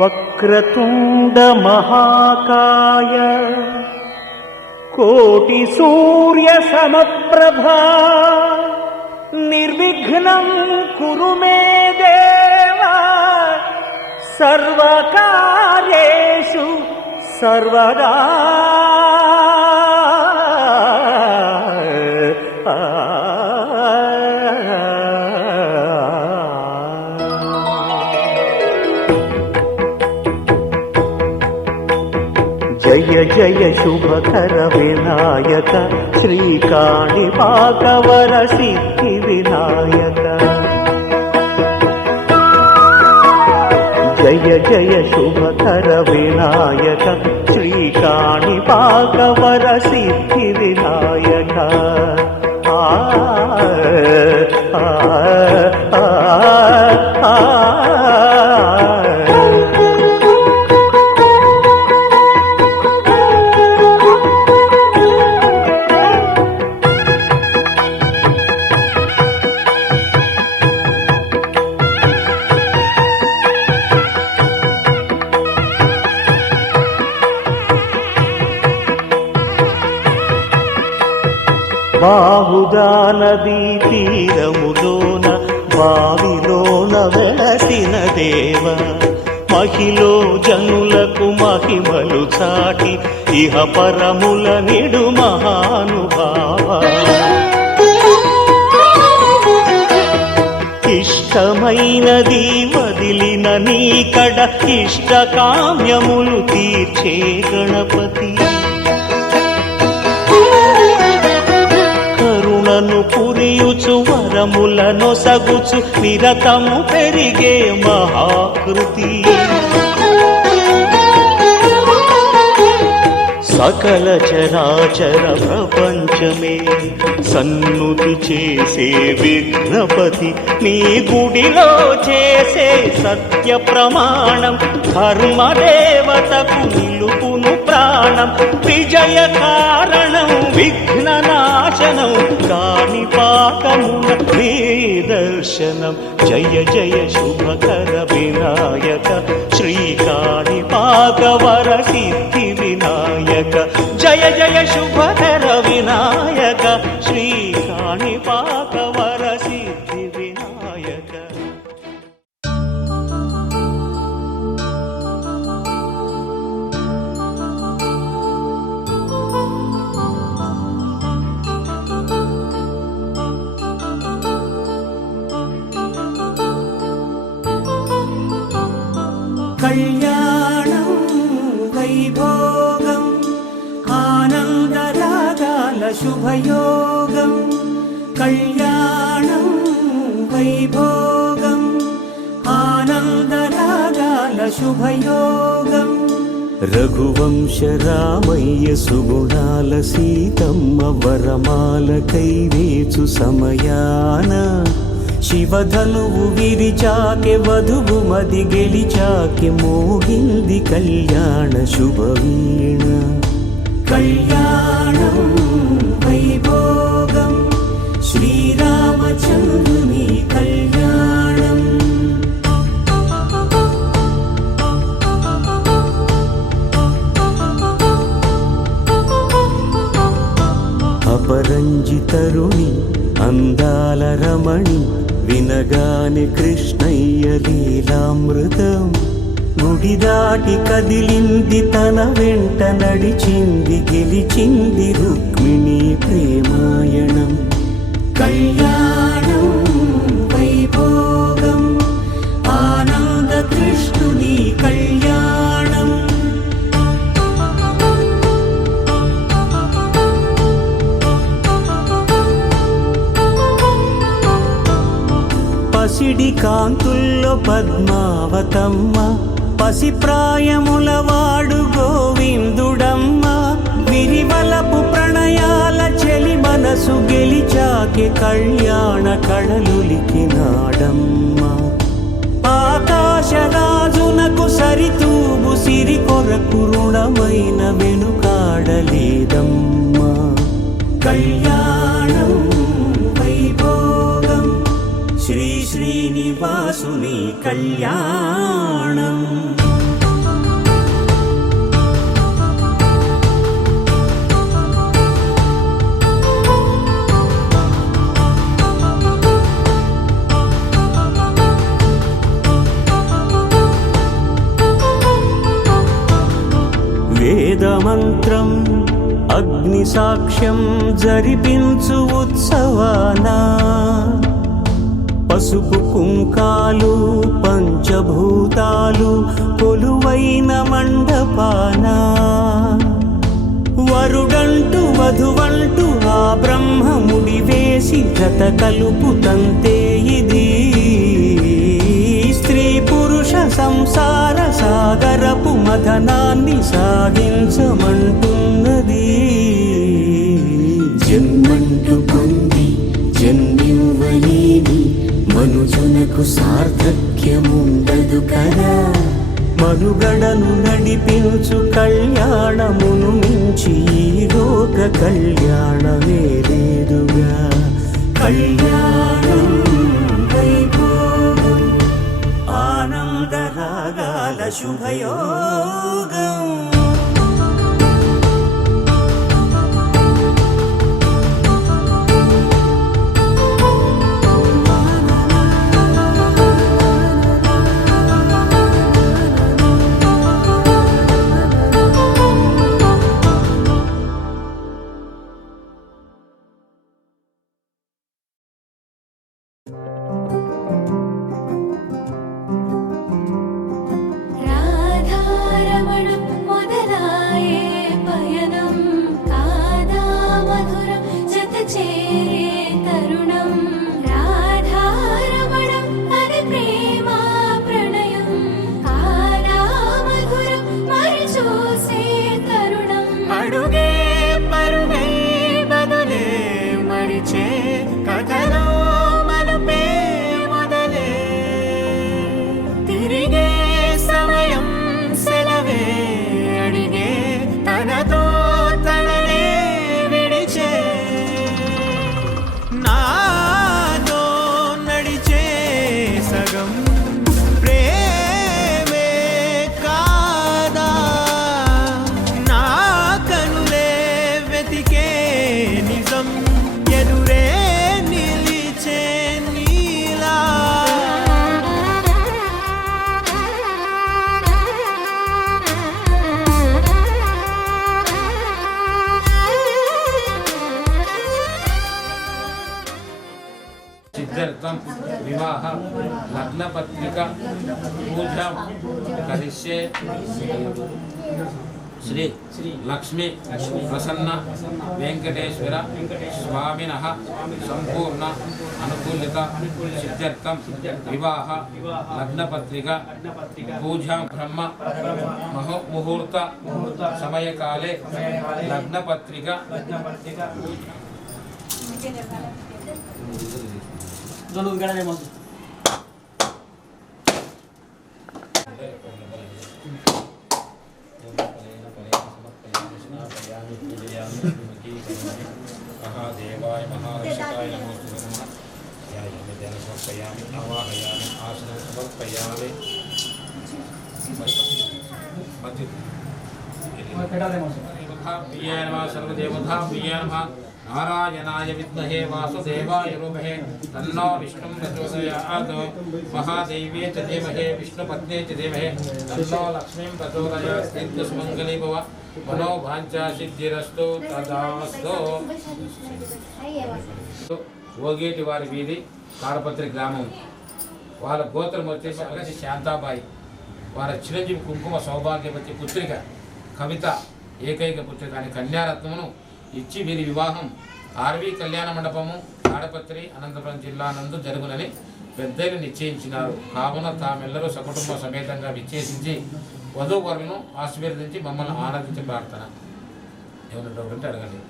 వక్రతుండ మహాకాయ కోటి సూర్య సమప్రభా నిర్విఘ్నం కురు మే దేవ సర్వకార్యేషు సర్వదా. జయ జయ శుభకర వినాయక శ్రీకాణిపాకవర సిద్ధి వినాయక. జయ జయ శుభకర వినాయక శ్రీకాణిపాకవర సిద్ధి వినాయక. బాహుదా నదీ తీరములోన బావిలోన వెలసిన దేవ మహిలో జనులకు మహిమలు చాటి ఇహ పరముల నిడు మహానుభావ. ఇష్టమైనది వదిలిన నీకడ ఇష్టకామ్యములు తీర్చే గణపతి. పురియుచు వరములను సగుచు నిరతము పెరిగే మహాకృతి. సకల చరాచర ప్రపంచమే సన్నుతి చేసే విఘ్నపతి నీ గుడిలో చేసే సత్య ప్రమాణం ధర్మదేవతకు నిలుపును ప్రాణం. విజయ కారణం విఘ్న నాశనం కాణిపాకమున నీ దర్శనం. జయ జయ శుభకర వినాయక శ్రీకాణిపాకవర సిద్ధి వినాయక. జయ జయ శుభకర వినాయక శ్రీకాణిపాకవర సిద్ధి వినాయక. కళ్యాణం వైభోగం ఆనందరాగాల శుభయోగం. కళ్యాణం వైభోగం ఆనందరాగాల శుభయోగం. రఘువంశ రామయ్య సుగుణాల సీతమ్మ వరమాల కైవేచు సమయాన శివధనువు విరిచాకె వధువు మది గెలిచాకె మోగింది కళ్యాణ శుభవీణ. కళ్యాణం వైభోగం శ్రీరామచంద్రుని కళ్యాణం. అపరంజి తరుణి అందాల రమణి వినగాని కృష్ణయ్య లీలామృతం. గుడి దాటి కదిలింది తన వెంట నడిచింది గెలిచింది రుక్మిణి ప్రేమాయణం. కళ్యాణం వైభోగం ఆనంద కృష్ణుని కళ్యాణం. పసిడి కాంతుల్లో పద్మావతమ్మ పసిప్రాయముల వాడు గోవిందుడమ్మ. విరివలపు ప్రణయాల చెలి మనసు గెలిచాకె కళ్యాణ కళలులికినాడమ్మ. ఆకాశరాజునకు సరితూబు సిరి కొరకు రుణమైన వెనుకాడలేదమ్మా. కళ్యాణం వైభోగం శ్రీ శ్రీనివాసుని కళ్యాణం. సాక్ష్యం జరిపించు ఉత్సవాన పసుపు కుంకాలు పంచభూతాలు కొలువైన మండపాన వరుడంటూ వధువంటూ ఆ బ్రహ్మముడి వేసి జత కలుపుతంతే ఇది స్త్రీ పురుష సంసార సాగరపు మథనాన్ని సాగించమంటున్నది. జన్మంటూ పొంది జన్మివ్వలేని మనుజునకు సార్థక్యముండదు కదా. మనుగడను నడిపించు కళ్యాణమును మించి ఈ లోక కళ్యాణమే లేదుగా. కళ్యాణం వైభోగం ఆనంద రాగాల శుభయోగం. రాధారమణం మొదలాయే పయనం కాదా మధురం జత చేరే తరుణం. రాధారమణం అది ప్రేమ ప్రణయం కాదా మధురం మరి చూసే తరుణం. అడుగే పరుగే బదులే మరిచే కథలో మనపే మొదలే తిరిగే సమయం సెలవే అడిగే తనతో తననే విడిచే నాతో నడిచే సగం ప్రేమే కాదా. నా కనులే వెతికే నిజం ఎదురే నిలిచే నీలా. సిద్ధార్థం వివాహ లగ్న పత్రిక పూజ కరిష్యే. శ్రీ లక్ష్మీ ప్రసన్న వెంకటేశ్వర స్వామినః సంపూర్ణ అనుకూలిత సిద్ధార్థం వివాహ లగ్న పత్రిక పూజా బ్రహ్మ ముహూర్త సమయకాలే లగ్న పత్రిక महादेवाय महारक्षकाय नमोस्तुते नमः. ध्यायामि ध्यानं समर्पयामि आवाहयामि आसनं समर्पयामि. देवताभ्याय नमः सर्वदेवताभ्याय नमः. नारायणाय विद्महे वासुदेवाय धीमहि तन्नो विष्णुं प्रचोदयात्. महादेव्यै च धीमहि विष्णुपत्न्यै च धीमहि तन्नो लक्ष्मीं प्रचोदयात्. दीर्घसुमङ्गली भव मनोवाञ्छा सिद्धिरस्तु तदास्तु. ఓగేటి వారి వీధి తాడపత్రి గ్రామం. వాళ్ళ గోత్రం వచ్చేసి అగసి శాంతాబాయి. వారి చిరంజీవి కుంకుమ సౌభాగ్యవతి పుత్రిక కవిత ఏకైక పుత్రిక అని కన్యారత్నమును ఇచ్చి వీరి వివాహం ఆర్వి కళ్యాణ మండపము తాడపత్రి అనంతపురం జిల్లా నందు జరుగునని పెద్దలు నిశ్చయించినారు. కావున తామెల్లరూ సకుటుంబ సమేతంగా విచ్చేసించి వధూవరులను ఆశీర్వదించి మమ్మల్ని ఆనందించి ప్రార్థన. ఏమైనా డౌట్ అంటే అడగండి.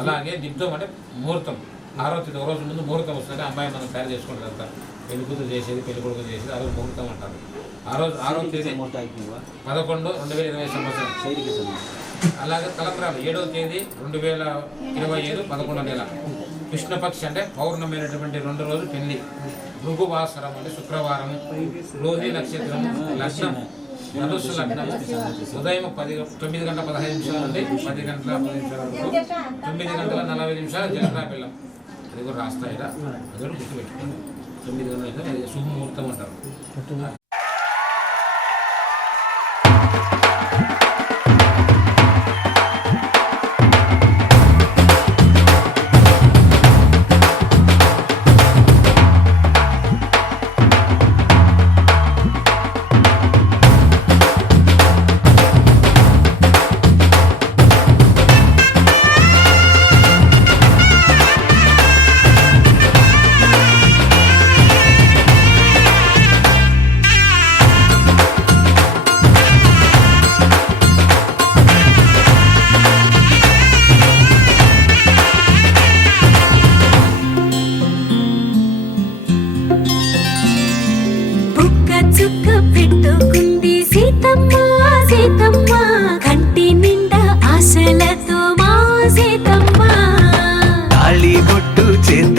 అలాగే దిగ్ధం అంటే ముహూర్తం. 6వ తేదీ ఒక రోజు ముందు ముహూర్తం వస్తుంటే అమ్మాయి మనం తయారు చేసుకుంటారు అంతా. పెళ్లి కూతురు చేసేది పెళ్లి కొడుకు చేసేది ఆ రోజు ముహూర్తం అంటారు. 6వ తేదీ 11/2020 సంవత్సరం. అలాగే తలంబ్రాలు 7వ తేదీ 2025 11వ నెల. కృష్ణపక్షి అంటే పౌర్ణమి అయినటువంటి 2 రోజులు పెళ్లి. భృగువాసరం అంటే శుక్రవారము. రోహిణి నక్షత్రము లగ్నం ధనుస్సు లగ్నం. ఉదయం 9:15 నుండి 10:10 వరకు 9:40 జలరా బెల్లం. అది కూడా రాస్తాయిరా, అది కూడా గుర్తుపెట్టుకోండి. 9 గంటల శుభముహూర్తం అంటారు.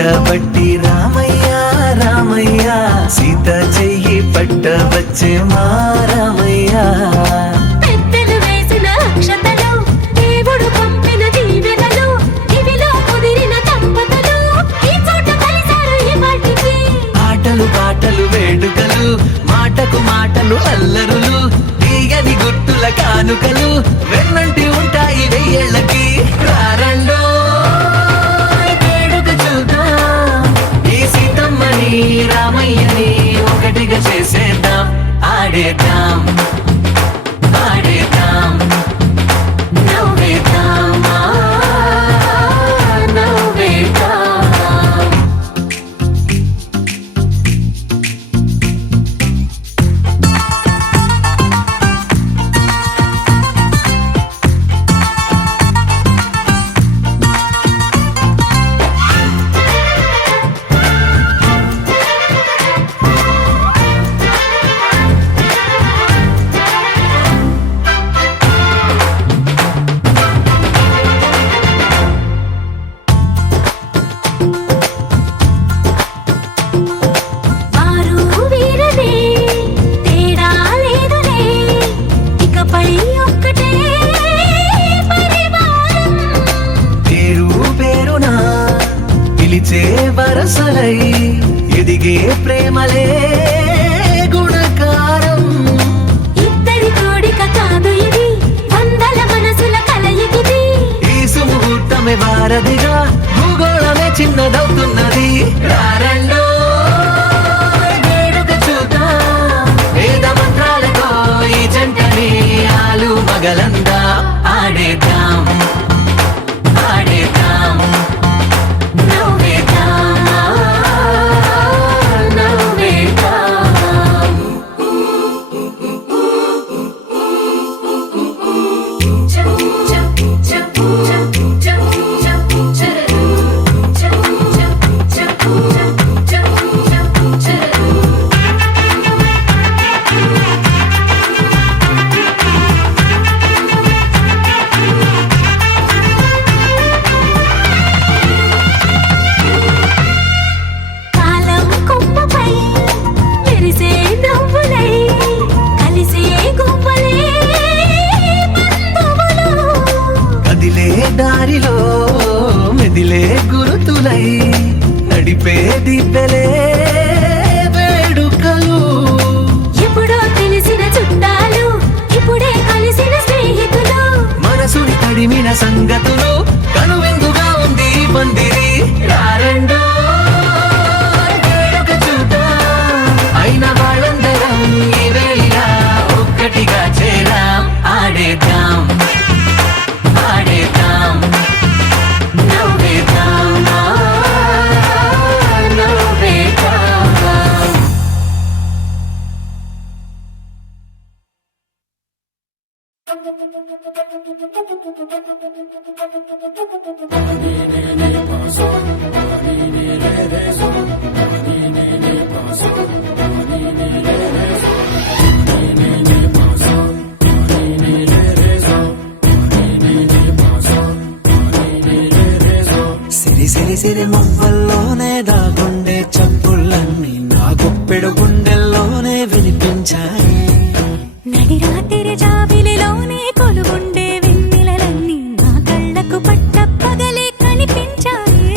పట్టబట్టి రామయ్య రామయ్య సీత చెయ్యి పట్టవచ్చే మా రామయ్య పెద్దలు వేసిన అక్షతలు దేవుడు పంపిన దీవెనలు ఇవిలో కుదిరిన దంపతులు ఈ చోట కలిసారు ఈ వాటికి ఆటలు పాటలు వేడుకలు మాటకు మాటలు అల్లరులు తీయని గుట్టుల కానుకలు వెన్నంటి ఉంటాయి వెయ్యేళ్ళకి రారండో వేడుక చూద్దాం ఈ సీతమ్మని రామయ్యని ఒకటిగా చేసేద్దాం ఆడేద్దాం ఆడేద్దాం నవ్వేద్దాం నవ్వేద్దాం వారు వీరనే తేడా లేదులే ఇకపై ఒక్కటే పరివారం పేరు పేరునా పిలిచే వరసలై ఎదిగే ప్రేమలే గుణకారం ఇద్దరి కోడిక కాదు ఇది వందల మనసుల కలయికిది ఈ సుముహూర్తమే వారధిగా భూగోళమే చిన్నదవుతున్నది రారండో వేడుక చూద్దాం వేద మంత్రాలతో ఈ జంటని ఆలు మగలందా ఆడేద్దాం ఆడేద్దాం నవ్వేద్దాం నవ్వేద్దాం కాలం కొమ్మపై మెరిసే నవ్వులై కలిసే గువ్వలే బంధువులు కదిలే దారిలో మెదిలే గురుతులై నడిపే దిబ్బెలే వేడుకలు ఎప్పుడో తెలిసిన చుట్టాలు ఇప్పుడే కలిసిన స్నేహితులు మనసుని తడిమిన సంగతులు కనువిందుగా ఉంది ఈ పందిరి రారండో వేడుక చూద్దాం అయిన వాళ్ళందరం ఈ వేళ ఒక్కటిగా చేరాం ఆడేద్దాం ఆడేద్దాం నవ్వేద్దాం నవ్వేద్దాం సిరి సిరి సిరి మువ్వల్లోనే దాగుండే చప్పుళ్ళన్నీ నా గుప్పెడు గుండెల్లోనే వినిపించాయి నడిరాత్రి జాబిలిలోనే కొలుగుండే వెన్నెలలన్నీ నా కళ్ళకు పట్టపగలే కనిపించాయి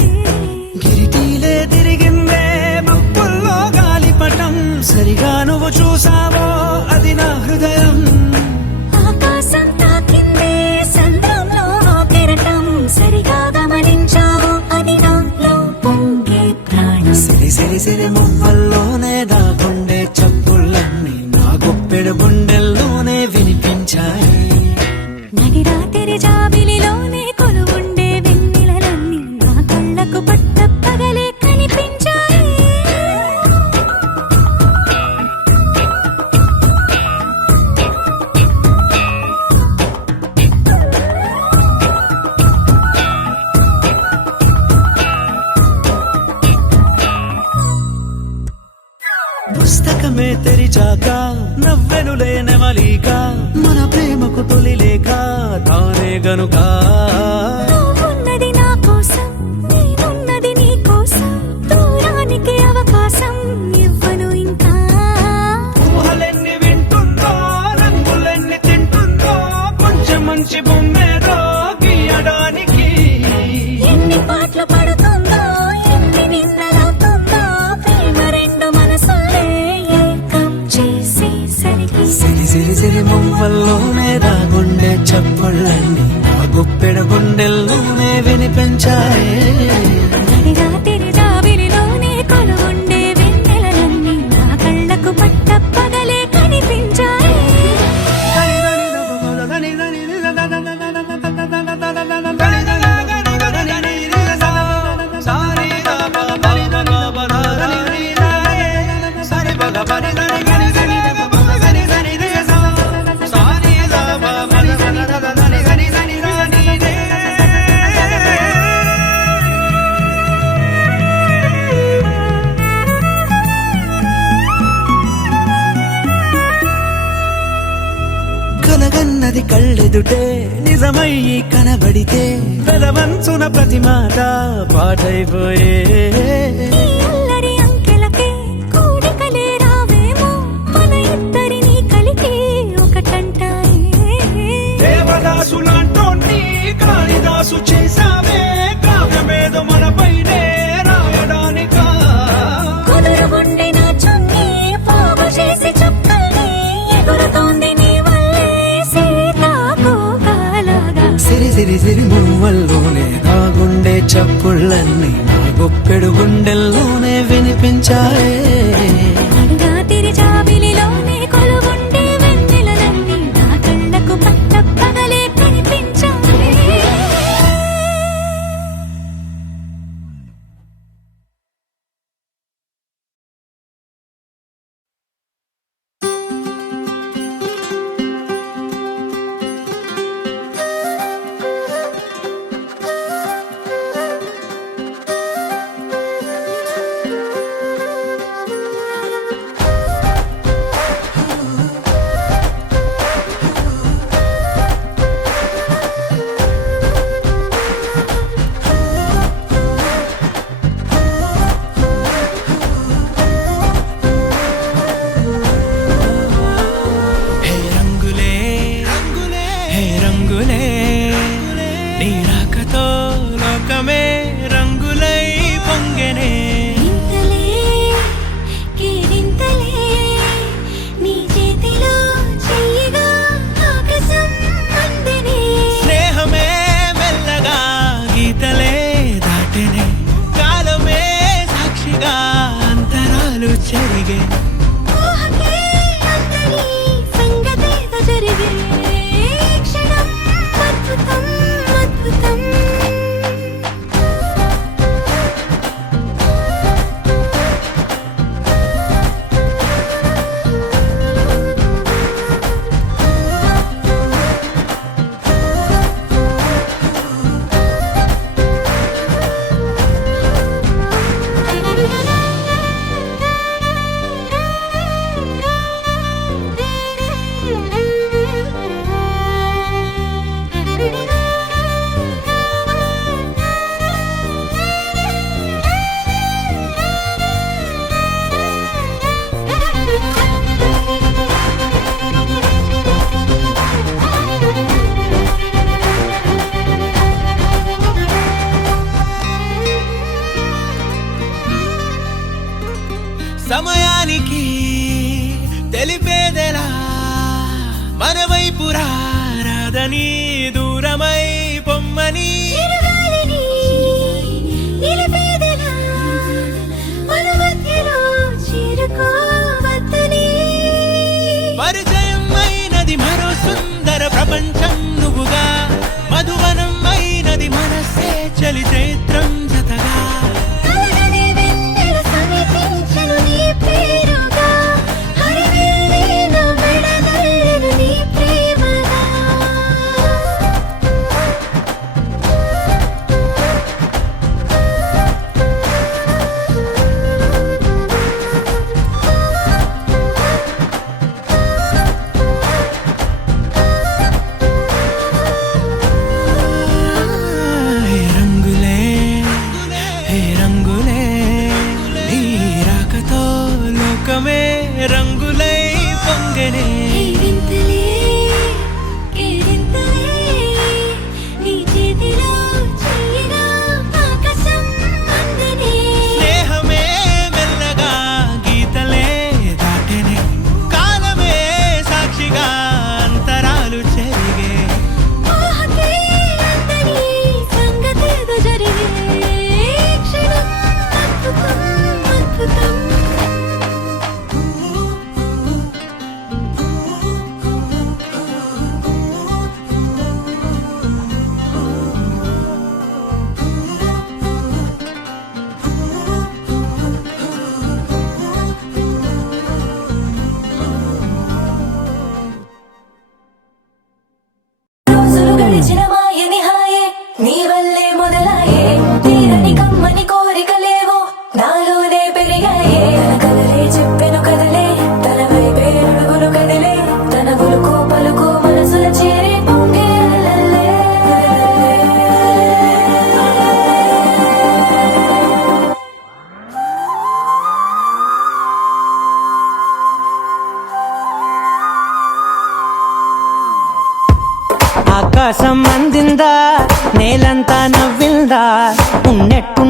కిరీటీలే తిరిగిందే మబ్బుల్లో గాలిపటం సరిగా నువ్వు చూసావో అది నా హృదయం ఆకాశం తాకిందే సంద్రంలో ఓ కెరటం సరిగా గమనించావు అది నాలో పొంగే ప్రాణం సిరి సిరి సిరి మువ్వల్లోనే దాగుండే చప్పుళ్ళన్నీ నా గుప్పెడు గుండెల్లోనే వినిపించాయి నడిరాత్రి జాబిలిలోనే కొలువుండే వెన్నెలలన్నీ నా కళ్ళకు పట్టపగలే కనిపించాయి పుస్తకమే తెరిచాక నవ్వెనులే నెమలిక మన ప్రేమకు తొలి లేక తానే గనుక నువ్వున్నది నా కోసం నేనున్నది నీ కోసం చప్పుళ్ళన్నీ నా గుప్పెడు గుండెల్లోనే వినిపించాయే నడిరాత్రి జాబిలిలోనే కొలువుండే వెన్నెలలన్నీ నా కళ్ళకు పట్టపగలే కనిపించాయి. కలగన్నది కళ్ళెదుటే నిజమై కనబడితే వెలవంచున ప్రతి మాట పాటైపోయే ఈ అల్లరి అంకెలకే కూడికలే రావేమో మన ఇద్దరిని కలిపి ఒకటంటాయే. దేవదాసులాంటోన్ని కాళిదాసు చేశావే కావ్యమేదో మనపైనే రాయడానికా కుదురుగుండె నా చున్నీ పోగు చేసి చుక్కల్ని ఎగురుతోంది నీ వల్లే సీతాకోకలాగా. సిరి సిరి సిరి మువ్వల్లోనే దాగుండే చప్పుళ్ళన్నీ నా గుప్పెడు గుండెల్లోనే వినిపించాయే నడిరాత్రి జాబిలిలోనే కొలువుండే వెన్నెలలన్నీ నా కళ్ళకు పట్టపగలే కనిపించాయి. హే రంగులే రంగులే హే రంగులే నీ రాకతో లోకమే రంగులై పొంగెనే వింతలే కేరింతలే నీ చేతిలో చెయ్యిగా ఆకాశం అందెనే. స్నేహమే మెల్లగా గీతలే దాటెనే కాలమే సాక్షిగా అంతరాలు చెరిగే ఊహకే అందని సంగతేదో జరిగే క్షణం అద్భుతం అద్భుతం. సమయానికి తెలిపేదెలా మన వైపు రాదని దూరమై పొమ్మని చిరుగాలిని నిలిపేదెలా మన మధ్యలో చేరుకోవద్దని. పరిచయం అయినది మరో సుందర ప్రపంచం నువ్వుగా మధువనం అయినది మనసే చలి చైత్రం జతగా కలగని వెన్నెల సమీపించెను నీ పేరుగా హరివిల్లి నా మెడదల్లెను నీ ప్రేమగా.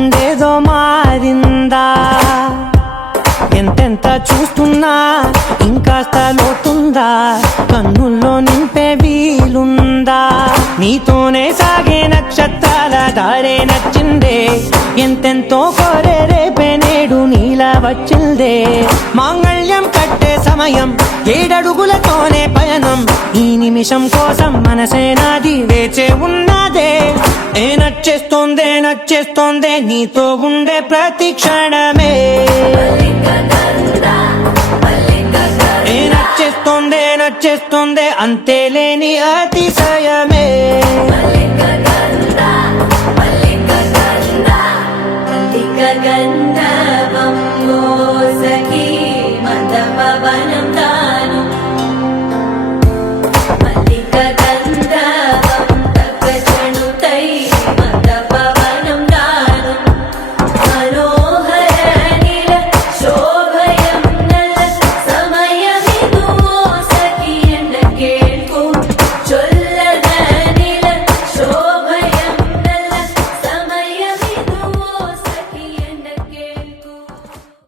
గుండేదో మారిందా ఎంతెంత చూస్తున్నా ఇంకాస్త లోతుందా కన్నుల్లో నింపే వీలుందా నీతోనే సాగే నక్షత్రాల దారే నచ్చిందే ఎంతెంతో కోరే రేపే నేడు నీలా వచ్చిందే మాంగళ్యం కట్టే సమయం 7 అడుగులతోనే పయనం ఈ నిమిషం కోసం మనసే నాది వేచే ఉన్నదే నచ్చేస్తోందే నీతో ఉండే ప్రతి క్షణమే నచ్చేస్తోందే అంతే లేని అతిశయమే